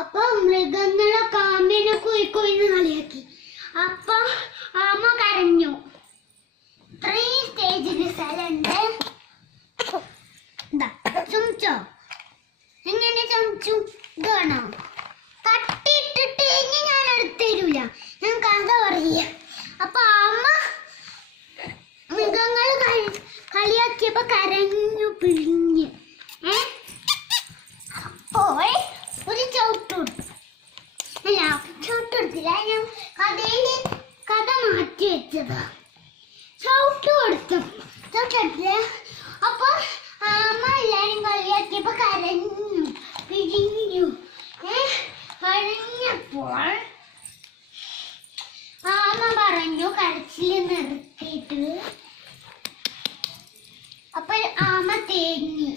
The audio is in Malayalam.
അപ്പൊ മൃഗങ്ങളൊക്കെ ആമേനെ കോഴിക്കോയിന്ന് കളിയാക്കി. അപ്പൊ ആമ കരഞ്ഞു. 3 സ്റ്റേജില് സ്ഥലമുണ്ട്. ചുമിച്ചോ? എങ്ങനെ ചുമിച്ചു? ഇതാണോ? തട്ടിയിട്ടിട്ട് ഇനി ഞാൻ എടുത്തരൂല, ഞാൻ കഥ പറയ. അപ്പൊ ആമ മൃഗങ്ങൾ കളിയാക്കിയപ്പോ കരഞ്ഞു പിഴിഞ്ഞ്. അപ്പോൾ ഒരു ചവിട്ടുകൊടുത്തു. അല്ല, ചവിട്ടുകൊടുത്തില്ല, ഞാൻ കഥ മാറ്റി വെച്ചതാ. ചവിട്ടുകൊടുത്തില്ല. അപ്പൊ ആമ എല്ലാരും കളിയാക്കിയപ്പോ കരഞ്ഞു പിഴിഞ്ഞു. കഴിഞ്ഞപ്പോൾ ആമ പറഞ്ഞു കരച്ചില് നിർത്തിയിട്ട്. അപ്പൊ ആമ തേങ്ങി.